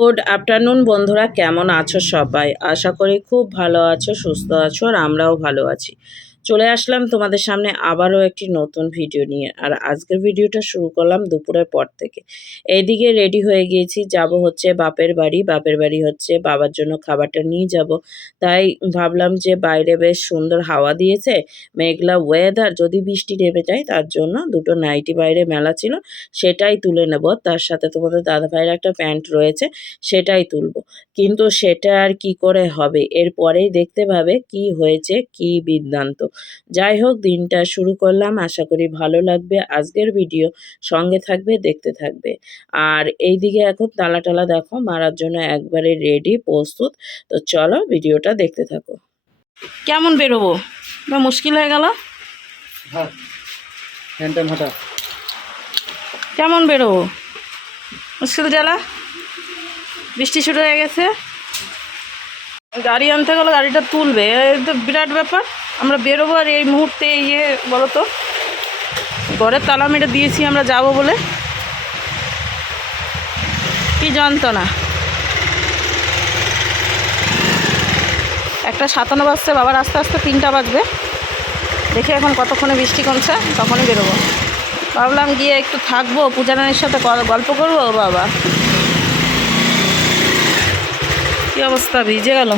Good afternoon বন্ধুরা, কেমন আছো সবাই? আশা করি খুব ভালো আছো, সুস্থ আছো, আর আমরাও ভালো আছি। চলে আসলাম তোমাদের সামনে আবারও একটি নতুন ভিডিও নিয়ে। আর আজকের ভিডিওটা শুরু করলাম দুপুরের পর থেকে। এইদিকে রেডি হয়ে গিয়েছি, যাব হচ্ছে বাপের বাড়ি। বাপের বাড়ি হচ্ছে বাবার জন্য খাবারটা নিয়ে যাব। তাই ভাবলাম যে বাইরে বেশ সুন্দর হাওয়া দিয়েছে, মেঘলা ওয়েদার, যদি বৃষ্টি নেমে যায় তার জন্য দুটো নাইটি বাইরে মেলা ছিল, সেটাই তুলে নেব। তার সাথে তোমাদের দাদাভাইয়ের একটা প্যান্ট রয়েছে, সেটাই তুলবো। কিন্তু সেটা আর কি করে হবে, এরপরেই দেখতে পাবে কি হয়েছে, কি বৃত্তান্ত। যাই হোক, দিনটা শুরু করলাম, আশা করি ভালো লাগবে আজকের ভিডিও। সঙ্গে থাকবে, দেখতে থাকবে। আর এইদিকে এখন তালা টালা দেখো মারার জন্য একবারে রেডি, প্রস্তুত। তো চলো ভিডিওটা দেখতে থাকো। কেমন বেরোবো বা মুশকিল হয়ে গেল, কেমন বেরোবো মুশকিল জ্বালা, বৃষ্টি শুরু হয়ে গেছে। গাড়ি আনতে গেলে গাড়িটা তুলবে, এই তো বিরাট ব্যাপার। আমরা বেরোবো আর এই মুহূর্তে বলো তো, ঘরের তালা মেরে দিয়েছি আমরা যাব বলে, কি যন্ত্রণা। 1:57 বাজছে, বাবার আস্তে আস্তে 3টা বাজবে। দেখে এখন কতক্ষণে বৃষ্টি কমছে, তখনই বেরোবো। ভাবলাম গিয়ে একটু থাকবো, পূজারানির সাথে গল্প করবো। বাবা কি অবস্থা, ভিজে গেল।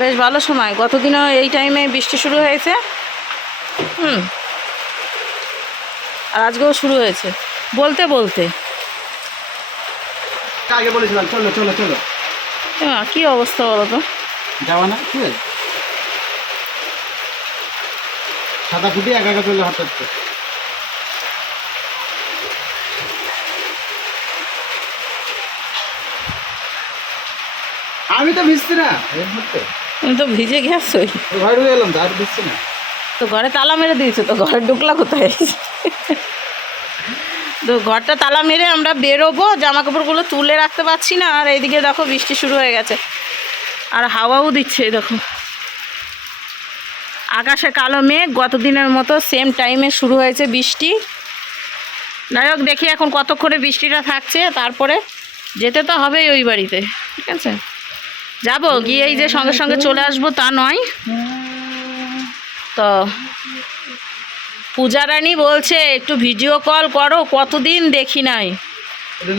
বেশ ভালো সময়, গতদিনও এই টাইমে বৃষ্টি শুরু হয়েছে। আর আজকেও শুরু হয়েছে বলতে বলতে। আগে বলেছিলাম চলো চলো চলো, কি অবস্থা বলো তো, যাওয়া না ঠিক আছে। সাদা ফুটে একা একা চলে হঠাৎ করে। আমি তো ভিজছি না, তুমি তো ভিজে গেছোই। ঘরে ঢুকে এলাম তো, আর ভিজছি না। তো ঘরে তালা মেরে দিয়েছো, তো ঘরে ঢুকলা কোথায়? তো ঘরটা তালা মেরে আমরা বেরোবো, জামা কাপড়গুলো তুলে রাখতে পারছি না। আর এইদিকে দেখো বৃষ্টি শুরু হয়ে গেছে, আর হাওয়াও দিচ্ছে। দেখো আকাশে কালো মেঘ, গতদিনের মতো সেম টাইমে শুরু হয়েছে বৃষ্টি। যাই হোক, দেখি এখন কতক্ষণে বৃষ্টিটা থাকছে, তারপরে যেতে তো হবেই ওই বাড়িতে। ঠিক আছে, যাবো, গিয়েই যে সঙ্গে সঙ্গে চলে আসবো তা নয়। তো পূজারানী বলছে একটু ভিডিও কল করো, কতদিন দেখি নাই।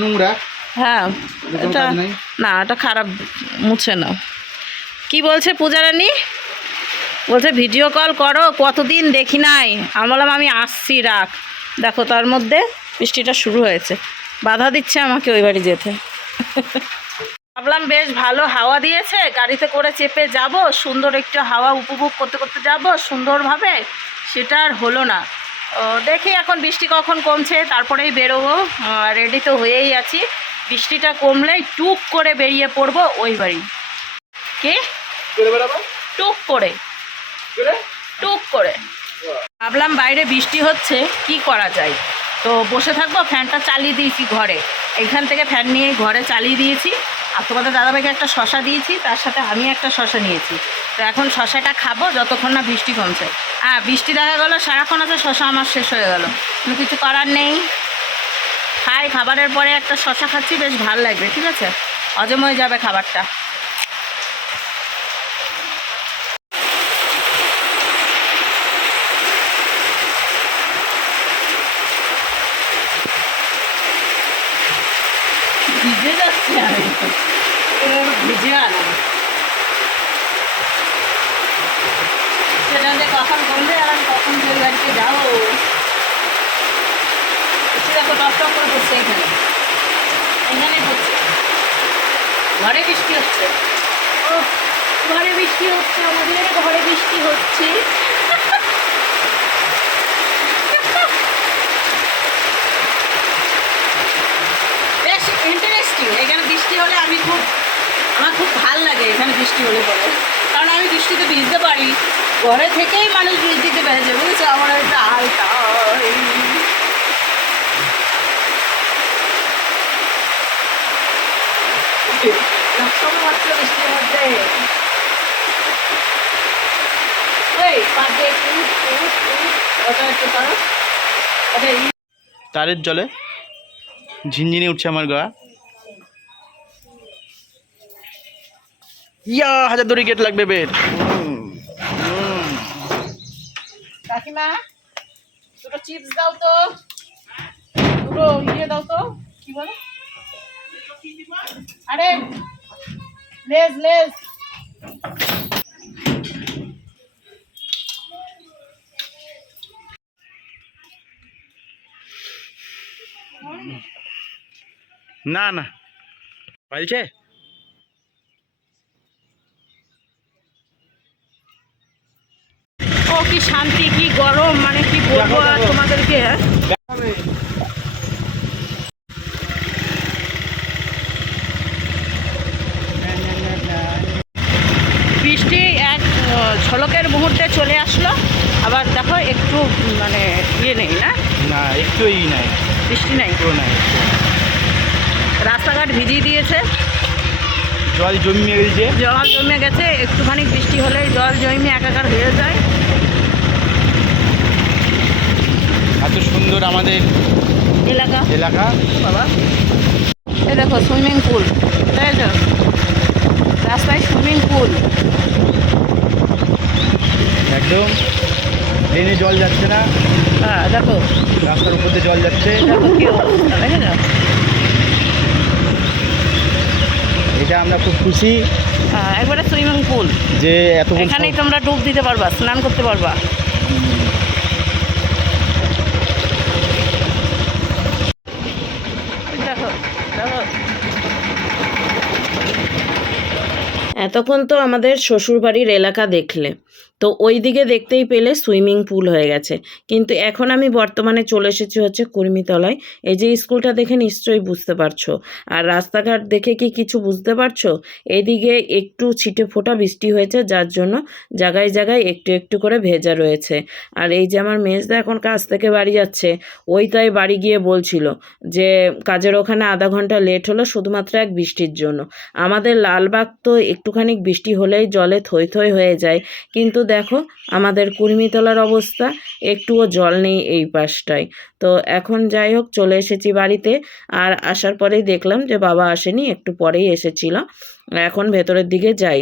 নোংরা, হ্যাঁ এটা না, এটা খারাপ, মুছে নাও। কি বলছে পূজারানী? বলছে ভিডিও কল করো, কতদিন দেখি নাই। আমি বললাম আমি আসছি, রাখ। দেখো তার মধ্যে বৃষ্টিটা শুরু হয়েছে, বাধা দিচ্ছে আমাকে ওই বাড়ি যেতে। ভাবলাম বেশ ভালো হাওয়া দিয়েছে, গাড়িতে করে চেপে যাব, সুন্দর একটু হাওয়া উপভোগ করতে করতে যাব সুন্দরভাবে। সেটা আর হলো না। দেখি এখন বৃষ্টি কখন কমছে, তারপরেই বেরোবো। রেডি তো হয়েই আছি, বৃষ্টিটা কমলেই টুক করে বেরিয়ে পড়বো ওই বাড়ি। কি টুক করে, টুক করে। ভাবলাম বাইরে বৃষ্টি হচ্ছে, কি করা যায়। তো বসে থাকবো, ফ্যানটা চালিয়ে দিয়েছি ঘরে, এইখান থেকে ফ্যান নিয়ে ঘরে চালিয়ে দিয়েছি। আর তোমাদের দাদাভাইকে একটা শশা দিয়েছি, তার সাথে আমি একটা শশা নিয়েছি। তো এখন শশাটা খাবো যতক্ষণ না বৃষ্টি কমছে। বৃষ্টি দেখা গেলো সারাক্ষণ আছে, শশা আমার শেষ হয়ে গেল, কিন্তু কিছু করার নেই। খাই, খাবারের পরে একটা শশা খাচ্ছি, বেশ ভালো লাগবে। ঠিক আছে, হজম হয়ে যাবে খাবারটা। ভিজে যাচ্ছে, আমি ভিজে আনা সেটা যে কখন বললে, আর আমি কখন ওই বাড়িতে যাবো। দেখো টপ করে পড়ছে, এখানে এখানে পড়ছে, ঘরে বৃষ্টি হচ্ছে। ও ঘরে বৃষ্টি হচ্ছে, আমাদের ঘরে বৃষ্টি হচ্ছে। বেশ ইন্টারেস্টিং, এখানে বৃষ্টি হলে আমার খুব ভাল লাগে এখানে বৃষ্টি হলে পরে, কারণ আমি বৃষ্টিতে ভিজতে পারি। ঘরে থেকেই মানুষ বৃষ্টিতে ভেজে, বুঝেছো? আমার একটা হালকা মাত্র বৃষ্টির মধ্যে তারের জলে ঝিনঝিনি উঠছে আমার গা। ইয়া হাজারদুয়ারি গেট লাগবে বের। কাকিমা দুটো চিপস দাও তো, দুটো ইয়ে দাও তো, কি বলে আরে লেজ লেজ। না না পাইছে। ও কি শান্তি, কি গরম, মানে কি বলবো আর তোমাদেরকে। বৃষ্টি এক ঝলকের মুহূর্তে চলে আসলো, আবার দেখো একটু মানে ইয়ে নেই না, না একটুই নাই, বৃষ্টি নাই, একটু নাই। রাস্তাঘাট ভিজিয়ে দিয়েছে, জল জমিয়ে গেছে, জল জমে গেছে, একটুখানি বৃষ্টি হলেই জল জমে একাকার হয়ে যায়। এত সুন্দর আমাদের এলাকা এলাকা। বাবা এই দেখো সুইমিং পুল, তাই তো রাস্তায় সুইমিং পুল, একদম ড্রেনে জল যাচ্ছে না, হ্যাঁ দেখো রাস্তার উপর দিয়ে জল যাচ্ছে। দেখো কি অবস্থা, দেখে যাও। এটা আমরা খুব খুশি হ্যাঁ একবারে সুইমিং পুল, যে এত এখানেই তোমরা ডুব দিতে পারবা, স্নান করতে পারবা। দেখো দেখো এতক্ষণ তো আমাদের শ্বশুরবাড়ির এলাকা দেখলে, তো ওই দিকে দেখতেই পেলে সুইমিং পুল হয়ে গেছে, কিন্তু এখন আমি বর্তমানে চলে এসেছি হচ্ছে কুর্মিতলায়। এই যে স্কুলটা দেখে নিশ্চয়ই বুঝতে পারছো, আর রাস্তাঘাট দেখে কি কিছু বুঝতে পারছো? এদিকে একটু ছিটে ফোঁটা বৃষ্টি হয়েছে, যার জন্য জায়গায় জায়গায় একটু একটু করে ভেজা রয়েছে। আর এই যে আমার মেজদা এখন কাজ থেকে বাড়ি যাচ্ছে, ওই তাই বাড়ি গিয়ে বলছিল যে কাজের ওখানে আধা ঘন্টা লেট হলো শুধুমাত্র এক বৃষ্টির জন্য। আমাদের লালবাগ তো একটুখানি বৃষ্টি হলেই জলে থই থই হয়ে যায়, কিন্তু দেখো আমাদের কুর্মিতলার অবস্থা, একটুও জল নেই এই পাশটায়। তো এখন যাই হোক চলে এসেছি বাড়িতে, আর আসার পরেই দেখলাম যে বাবা আসেনি, একটু পরেই এসেছিল। এখন ভেতরের দিকে যাই।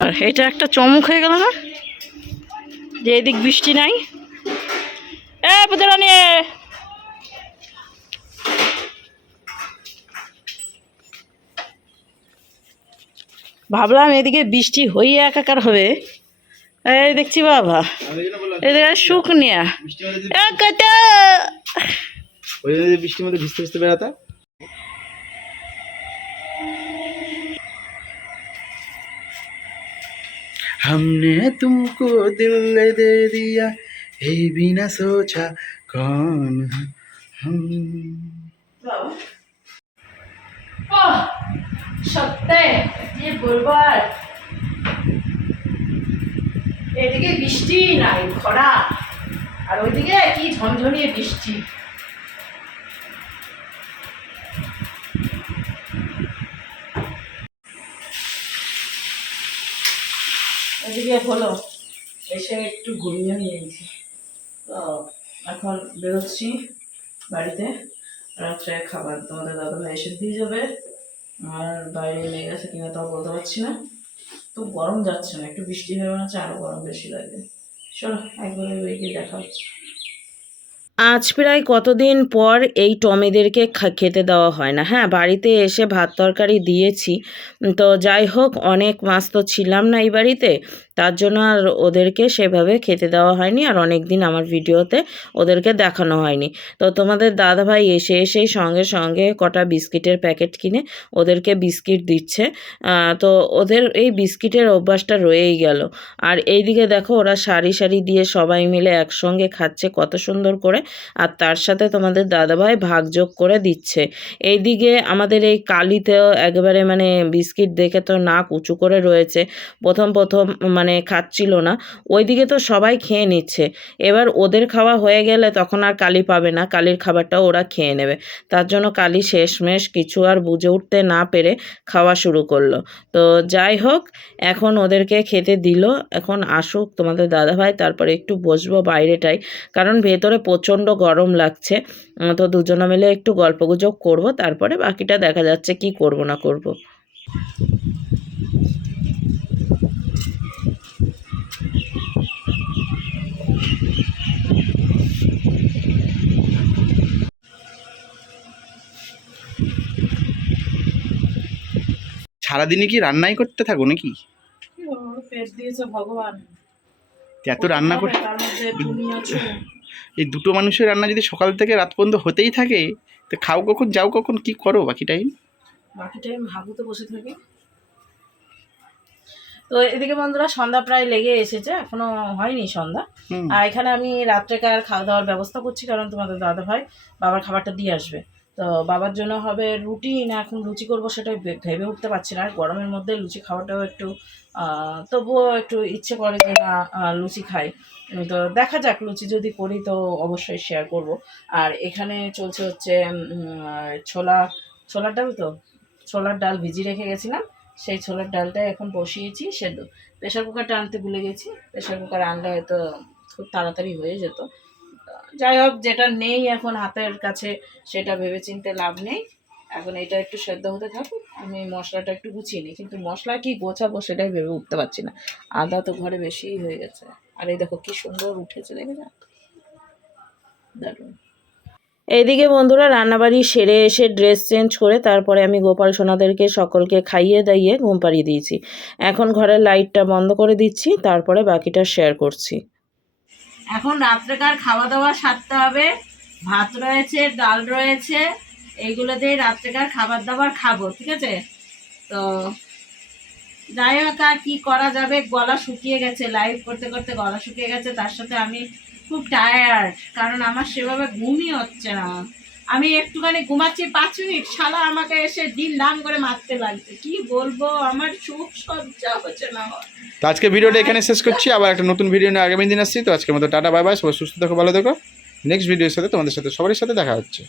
আর এটা একটা চমক হয়ে গেল না যে এদিক বৃষ্টি নাই। পুজোরা নিয়ে ভাবলাম এদিকে বৃষ্টি হয়ে একাকার হবে, এই দেখছি বাবা এদিকে শুকনিয়া বৃষ্টির মধ্যে ভিজতে ভিজতে বেড়াতা। हमने तुमको दिल दे दिया ये भी ना सोचा कौन हम। সত্যি কি বলবো আর, এদিকে বৃষ্টি নাই, খরা, আর ওইদিকে কি ঝমঝমিয়ে বৃষ্টি। এদিকে হলো এসে একটু ঘুমিয়ে নিয়েছি, তো এখন বেরোচ্ছি বাড়িতে, রাত্রে খাবার তোমাদের দাদাভাই এসে দিয়ে যাবে, আর বাইরে লেগে গেছে কিনা তাও বলতে পারছি না। তো গরম যাচ্ছে না, একটু বৃষ্টি হয়ে মনে হচ্ছে আরও গরম বেশি লাগে। চলো একবারে ওইকে দেখা হচ্ছে। আজ প্রায় কতদিন পর এই টমেদেরকে খেতে দেওয়া হয় না। হ্যাঁ বাড়িতে এসে ভাত তরকারি দিয়েছি, তো যাই হোক অনেক মাস তো ছিলাম না এই বাড়িতে, তার জন্য আর ওদেরকে সেভাবে খেতে দেওয়া হয়নি, আর অনেক দিন আমার ভিডিওতে ওদেরকে দেখানো হয়নি। তো তোমাদের দাদাভাই এসেই সঙ্গে সঙ্গে কটা বিস্কিটের প্যাকেট কিনে ওদেরকে বিস্কিট দিচ্ছে। তো ওদের এই বিস্কিটের অভ্যাসটা রয়েই গেল। আর এইদিকে দেখো ওরা সারি সারি দিয়ে সবাই মিলে একসঙ্গে খাচ্ছে কত সুন্দর করে। আর তার সাথে তোমাদের দাদাভাই ভাগযোগ করে দিচ্ছে। এইদিকে আমাদের এই কালিতেও একেবারে মানে বিস্কিট দেখে তো নাক উঁচু করে রয়েছে, প্রথম মানে খাচ্ছিল না, ওইদিকে তো সবাই খেয়ে নিচ্ছে। এবার ওদের খাওয়া হয়ে গেলে তখন আর কালি পাবে না, কালির খাবারটাও ওরা খেয়ে নেবে। তার জন্য কালি শেষমেশ কিছু আর বুঝে উঠতে না পেরে খাওয়া শুরু করলো। তো যাই হোক, এখন ওদেরকে খেতে দিল, এখন আসুক তোমাদের দাদাভাই, তারপরে একটু বসবো বাইরেটাই, কারণ ভেতরে প্রচণ্ড গরম লাগছে। তো দুজনে মিলে একটু গল্পগুজব করব, তারপরে বাকিটা দেখা যাচ্ছে কি করব না করব। সারাদিনই কি রান্নাই করতে থাকো নাকি? পেট দিয়েছে ভগবান, এত রান্না করতে, তার মধ্যে তুমি আছো। এই দুটো মানুষের রান্না যদি সকাল থেকে রাত পর্যন্ত হতেই থাকে, তো খাও কখন, যাও কখন, কি করো বাকি টাইম? বাকি টাইম হাগুতে বসে থাকি। তো এদিকে বন্ধুরা সন্ধ্যা প্রায় লেগে এসেছে, এখনো হয়নি সন্ধ্যা। আর এখানে আমি রাত্রেকার খাওয়া দাওয়ার ব্যবস্থা করছি, কারণ তোমাদের দাদা ভাই বাবার খাবারটা দিয়ে আসবে। তো বাবার জন্য হবে রুটি না এখন লুচি করবো সেটাই ভেবে উঠতে পারছি না। আর গরমের মধ্যে লুচি খাওয়াটাও একটু তবুও একটু ইচ্ছে করে যে না লুচি খাই। তো দেখা যাক, লুচি যদি করি তো অবশ্যই শেয়ার করব। আর এখানে চলছে হচ্ছে ছোলার ডাল, তো ছোলার ডাল ভিজিয়ে রেখে গেছিলাম, সেই ছোলার ডালটা এখন বসিয়েছি সেদ্ধ। প্রেশার কুকারটা আনতে ভুলে গেছি, প্রেশার কুকার আনলে হয়তো খুব তাড়াতাড়ি হয়ে যেত। যাই হোক, যেটা নেই এখন হাতের কাছে সেটা ভেবে চিনতে লাভ নেই। এখন এটা একটু সেদ্ধ হতে থাকুক, আমি মশলাটা একটু গুছিয়ে নিই, কিন্তু মশলা কি গোছাবো সেটাই ভেবে উঠতে পারছি না। আদা তো ঘরে বেশিই হয়ে গেছে। আর এই দেখো কি সুন্দর উঠেছে, দেখে না, দারুণ। এইদিকে বন্ধুরা রান্নাবাড়ি সেরে এসে ড্রেস চেঞ্জ করে তারপরে আমি গোপাল সোনাদেরকে সকলকে খাইয়ে দাইয়ে ঘুম পাড়িয়ে দিয়েছি। এখন ঘরের লাইটটা বন্ধ করে দিচ্ছি, তারপরে বাকিটা শেয়ার করছি। এখন রাত্রেকার খাওয়া দাওয়া সারতে হবে। ভাত রয়েছে, ডাল রয়েছে, এইগুলো দিয়ে রাত্রেকার খাবার দাবার খাবো, ঠিক আছে? তো যাই হোক, আর কি করা যাবে, গলা শুকিয়ে গেছে, লাইভ করতে করতে গলা শুকিয়ে গেছে, তার সাথে আমি খুব টায়ার্ড, কারণ আমার সেভাবে ঘুমই হচ্ছে না। আমি একটুখানি ঘুমাচ্ছি 5 মিনিট, শালা আমাকে এসে দিন দাম করে মারতে লাগছে। কি বলবো, আমার সুখ সজ্জা হচ্ছে না। তো আজকে ভিডিওটা এখানে শেষ করছি, আবার একটা নতুন ভিডিও নিয়ে আগামী দিন আসছি। তো আজকের মতো টাটা, বাই বাই, সবাই সুস্থ থাকো, ভালো থেকো। নেক্সট ভিডিওর সাথে তোমাদের সাথে সবার সাথে দেখা হচ্ছে।